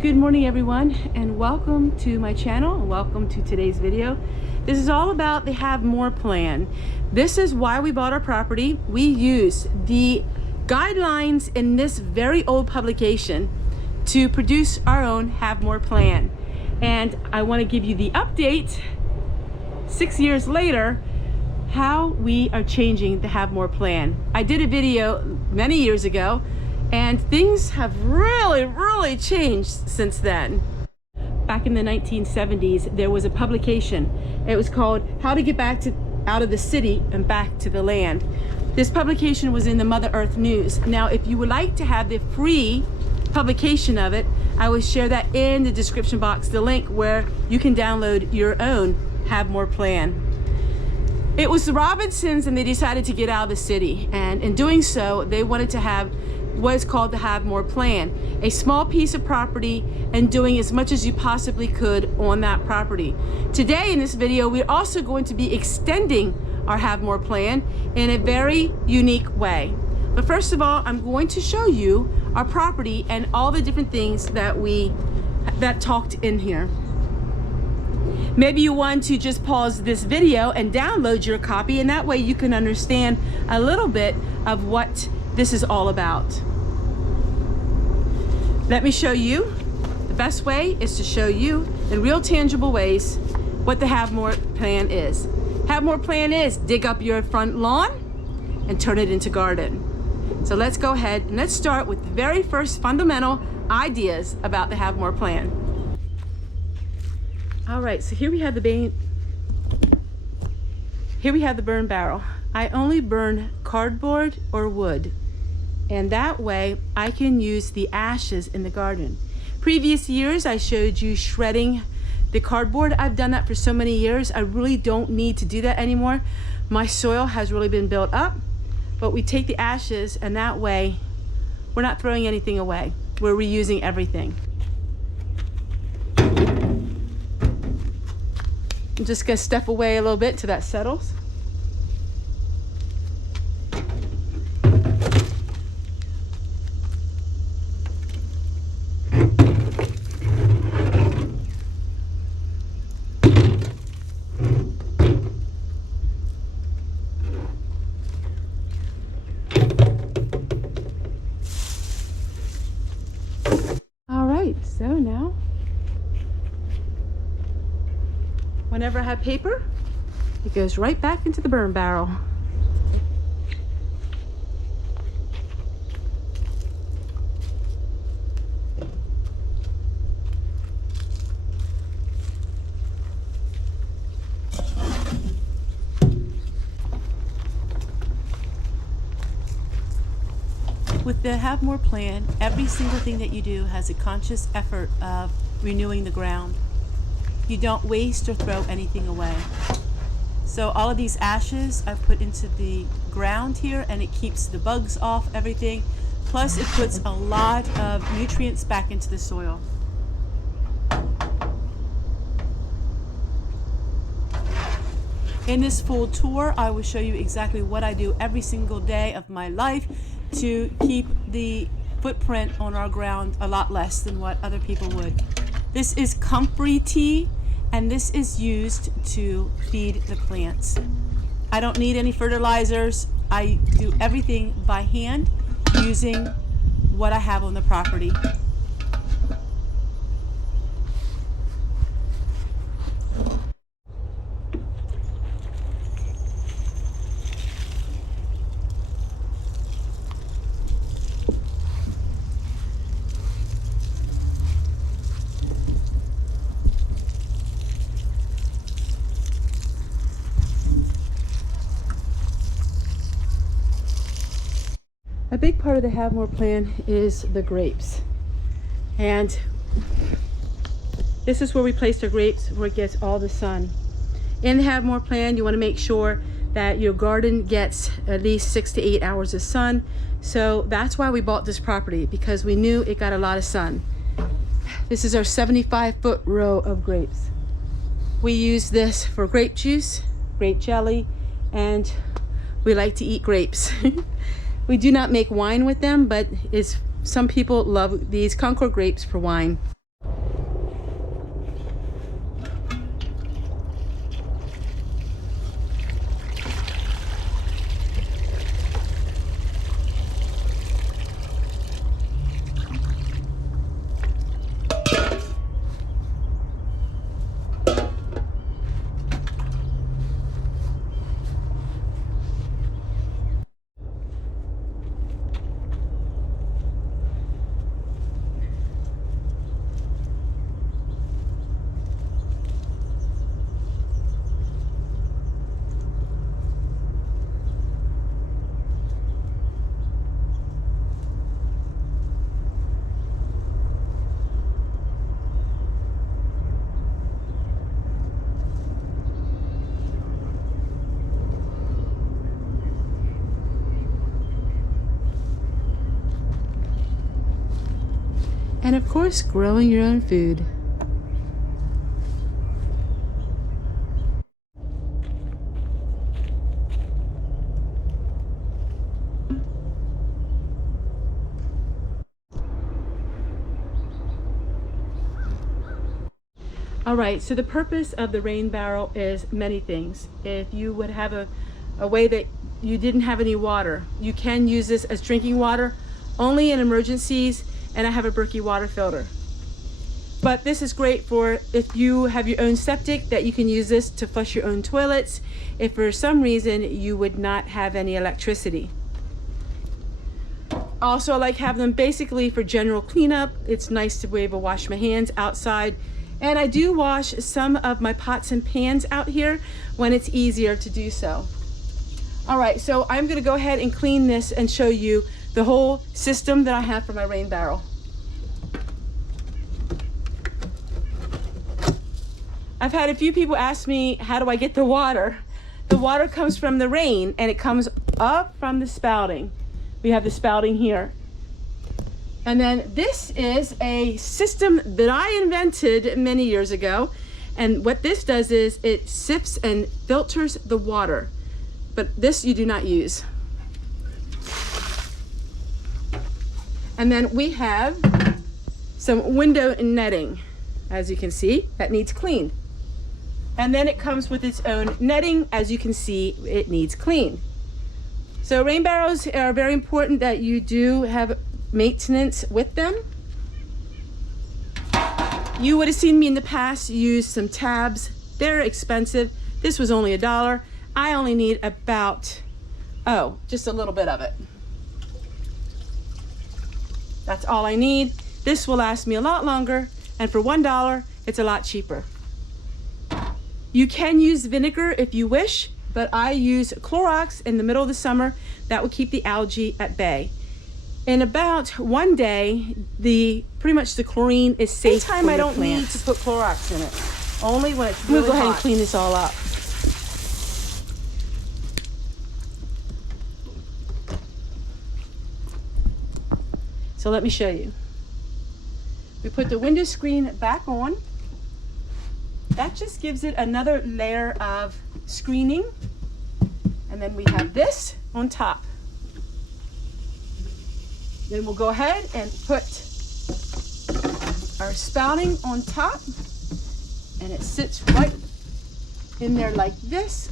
Good morning everyone, and welcome to my channel. Welcome to today's video. This is all about the Have More plan. This is why we bought our property. We used the guidelines in this very old publication to produce our own Have More plan. And I want to give you the update 6 years later how we are changing the Have More plan. I did a video many years ago and things have really changed since then. Back in the 1970s, there was a publication. It was called How to Get Back Out of the City and Back to the Land. This publication was in the Mother Earth News. Now, if you would like to have the free publication of it, I will share that in the description box, the link where you can download your own Have More plan. It was the Robinsons, and they decided to get out of the city, and in doing so, they wanted to have what is called the Have More plan, a small piece of property and doing as much as you possibly could on that property. Today in this video, we're also going to be extending our Have More plan in a very unique way. But first of all, I'm going to show you our property and all the different things that talked in here. Maybe you want to just pause this video and download your copy, and that way you can understand a little bit of what this is all about. Let me show you. The best way is to show you in real tangible ways what the Have More plan is. Have More plan is dig up your front lawn and turn it into garden. So let's go ahead and let's start with the very first fundamental ideas about the Have More plan. All right, so here we have the burn barrel. I only burn cardboard or wood, and that way I can use the ashes in the garden. Previous years I showed you shredding the cardboard. I've done that for so many years. I really don't need to do that anymore. My soil has really been built up, but we take the ashes, and that way we're not throwing anything away. We're reusing everything. I'm just gonna step away a little bit till that settles. So now, whenever I have paper, it goes right back into the burn barrel. With the Have More plan, every single thing that you do has a conscious effort of renewing the ground. You don't waste or throw anything away. So all of these ashes I put into the ground here, and it keeps the bugs off everything. Plus it puts a lot of nutrients back into the soil. In this full tour, I will show you exactly what I do every single day of my life to keep the footprint on our ground a lot less than what other people would. This is comfrey tea, and this is used to feed the plants. I don't need any fertilizers. I do everything by hand using what I have on the property. A big part of the Have More plan is the grapes, and this is where we place our grapes, where it gets all the sun. In the Have More plan, you want to make sure that your garden gets at least 6 to 8 hours of sun. So that's why we bought this property, because we knew it got a lot of sun. This is our 75-foot row of grapes. We use this for grape juice, grape jelly, and we like to eat grapes. We do not make wine with them, but some people love these Concord grapes for wine. And of course, growing your own food. All right, so the purpose of the rain barrel is many things. If you would have a way that you didn't have any water, you can use this as drinking water only in emergencies, and I have a Berkey water filter. But this is great for if you have your own septic, that you can use this to flush your own toilets if for some reason you would not have any electricity. Also, I like having them basically for general cleanup. It's nice to be able to wash my hands outside. And I do wash some of my pots and pans out here when it's easier to do so. All right, so I'm gonna go ahead and clean this and show you the whole system that I have for my rain barrel. I've had a few people ask me, how do I get the water? The water comes from the rain and it comes up from the spouting. We have the spouting here. And then this is a system that I invented many years ago. And what this does is it sifts and filters the water. But this you do not use. And then we have some window netting. As you can see, that needs cleaned. And then it comes with its own netting. As you can see, it needs cleaned. So rain barrels are very important that you do have maintenance with them. You would have seen me in the past use some tabs. They're expensive. This was only $1. I only need about, just a little bit of it. That's all I need. This will last me a lot longer, and for $1, it's a lot cheaper. You can use vinegar if you wish, but I use Clorox in the middle of the summer. That will keep the algae at bay. In about 1 day, pretty much the chlorine is safe for your plants. I don't need to put Clorox in it. Only when it's really hot. We'll go ahead and clean this all up. So let me show you. We put the window screen back on. That just gives it another layer of screening. And then we have this on top. Then we'll go ahead and put our spouting on top, and it sits right in there like this.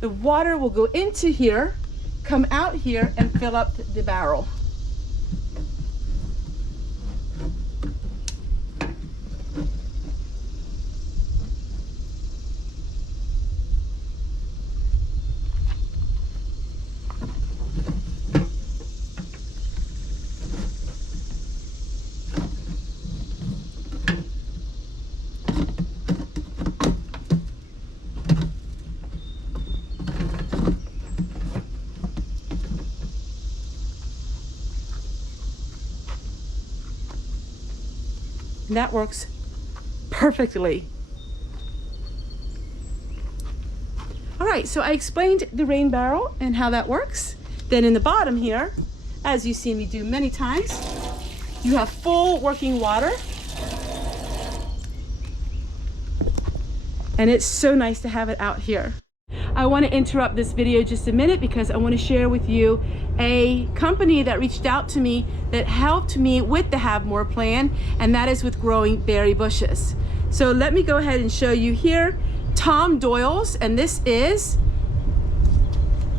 The water will go into here, come out here, and fill up the barrel. And that works perfectly. All right, so I explained the rain barrel and how that works. Then in the bottom here, as you see me do many times, you have full working water. And it's so nice to have it out here. I want to interrupt this video just a minute because I want to share with you a company that reached out to me that helped me with the Have More plan, and that is with growing berry bushes. So let me go ahead and show you here Tom Doyle's, and this is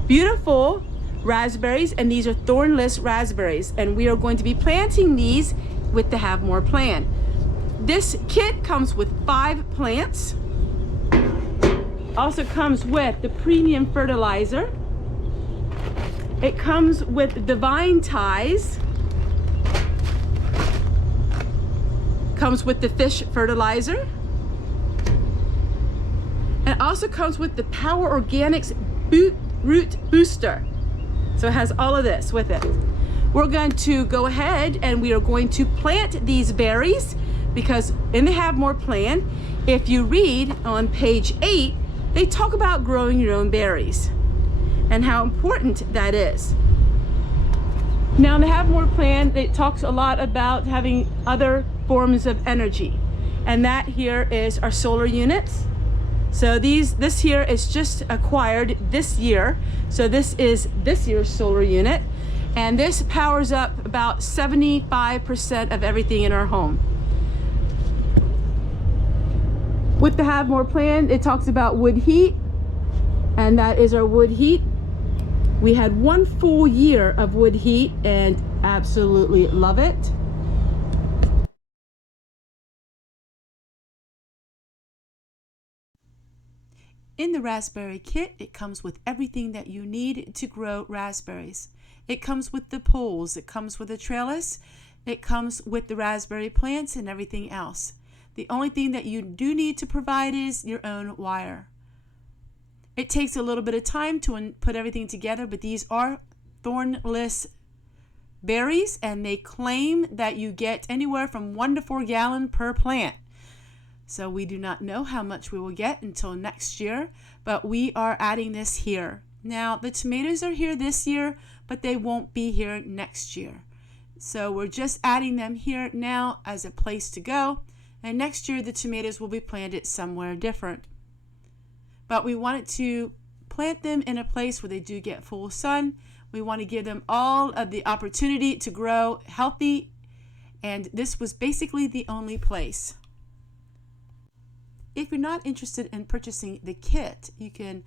beautiful raspberries, and these are thornless raspberries, and we are going to be planting these with the Have More plan. This kit comes with 5 plants. Also comes with the premium fertilizer. It comes with the vine ties. Comes with the fish fertilizer. And it also comes with the Power Organics Root Booster. So it has all of this with it. We're going to go ahead and we are going to plant these berries because in the Have More plan, if you read on page 8, they talk about growing your own berries and how important that is. Now in the Have More plan, it talks a lot about having other forms of energy, and that here is our solar units. So this here is just acquired this year. So this is this year's solar unit, and this powers up about 75% of everything in our home. With the Have More plan, it talks about wood heat, and that is our wood heat. We had 1 full year of wood heat and absolutely love it. In the raspberry kit, it comes with everything that you need to grow raspberries. It comes with the poles, it comes with a trellis, it comes with the raspberry plants and everything else. The only thing that you do need to provide is your own wire. It takes a little bit of time to put everything together, but these are thornless berries, and they claim that you get anywhere from 1 to 4 gallons per plant. So we do not know how much we will get until next year, but we are adding this here. Now the tomatoes are here this year, but they won't be here next year. So we're just adding them here now as a place to go, and next year the tomatoes will be planted somewhere different. But we wanted to plant them in a place where they do get full sun. We want to give them all of the opportunity to grow healthy, and this was basically the only place. If you're not interested in purchasing the kit, you can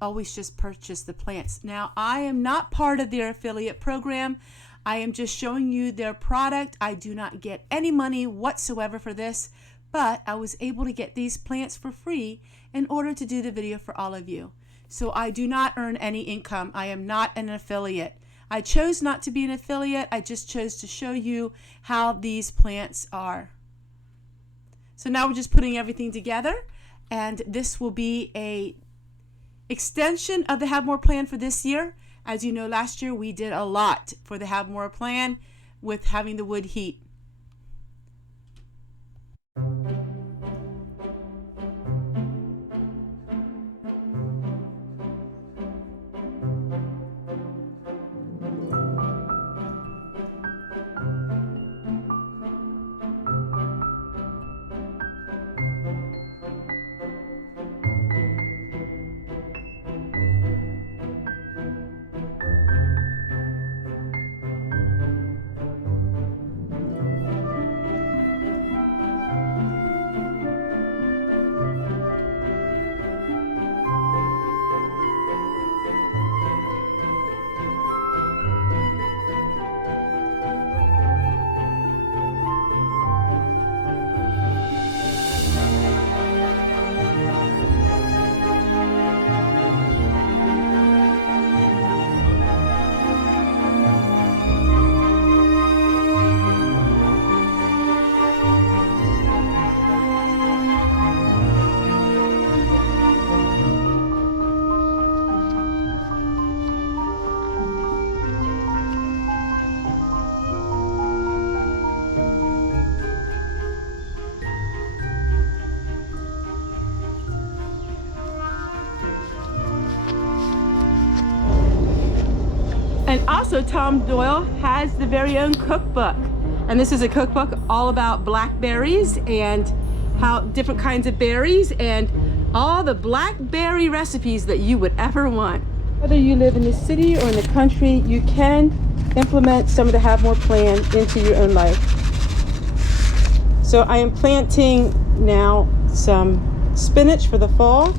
always just purchase the plants. Now, I am not part of their affiliate program. I am just showing you their product. I do not get any money whatsoever for this, but I was able to get these plants for free in order to do the video for all of you. So I do not earn any income. I am not an affiliate. I chose not to be an affiliate. I just chose to show you how these plants are. So now we're just putting everything together, and this will be a extension of the Have More plan for this year. As you know, last year we did a lot for the Have More plan with having the wood heat. And also Tom Doyle has the very own cookbook. And this is a cookbook all about blackberries and how different kinds of berries and all the blackberry recipes that you would ever want. Whether you live in the city or in the country, you can implement some of the Have More plan into your own life. So I am planting now some spinach for the fall.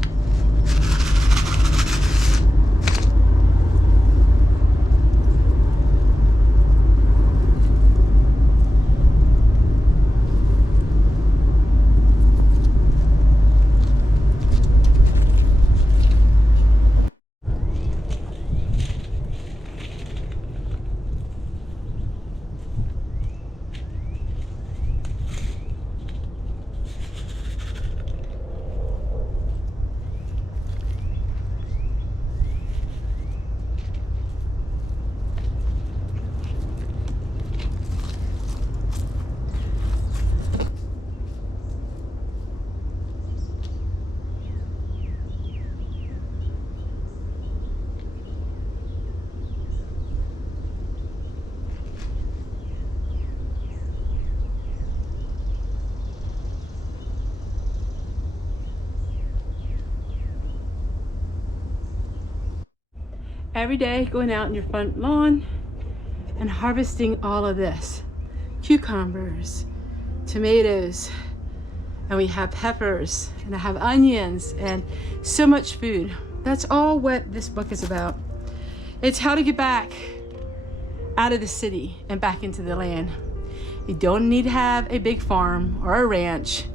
every day going out in your front lawn and harvesting all of this. Cucumbers, tomatoes, and we have peppers, and I have onions, and so much food. That's all what this book is about. It's how to get back out of the city and back into the land. You don't need to have a big farm or a ranch.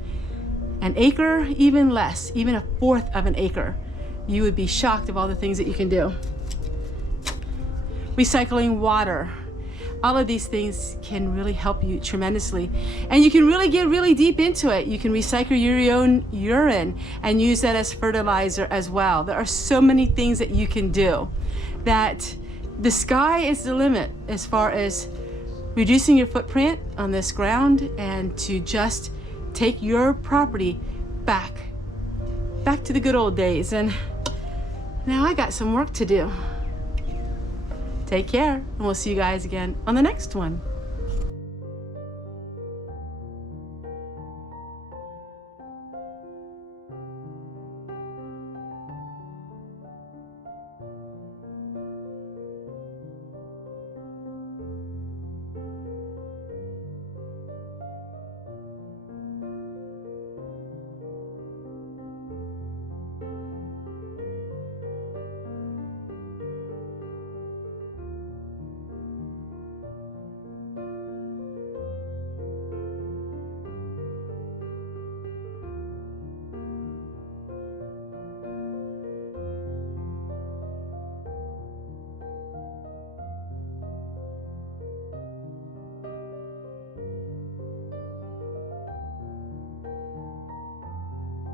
An acre, even less, even a fourth of an acre. You would be shocked of all the things that you can do. Recycling water. All of these things can really help you tremendously. And you can really get really deep into it. You can recycle your own urine and use that as fertilizer as well. There are so many things that you can do that the sky is the limit as far as reducing your footprint on this ground and to just take your property back to the good old days. And now I got some work to do. Take care, and we'll see you guys again on the next one.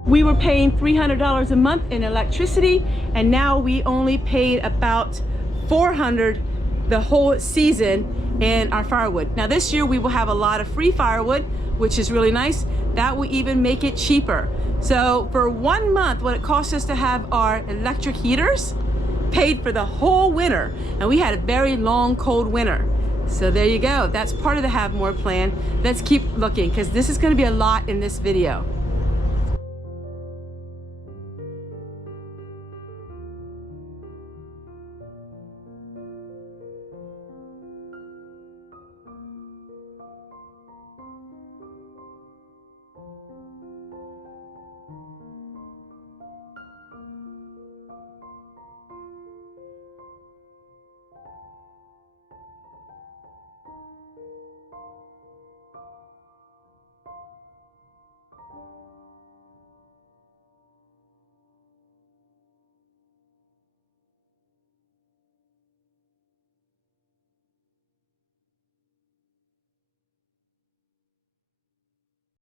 We were paying $300 a month in electricity, and now we only paid about $400 the whole season in our firewood. Now this year we will have a lot of free firewood, which is really nice. That will even make it cheaper. So for 1 month, what it cost us to have our electric heaters paid for the whole winter, and we had a very long cold winter. So there you go. That's part of the Have More plan. Let's keep looking, because this is going to be a lot in this video.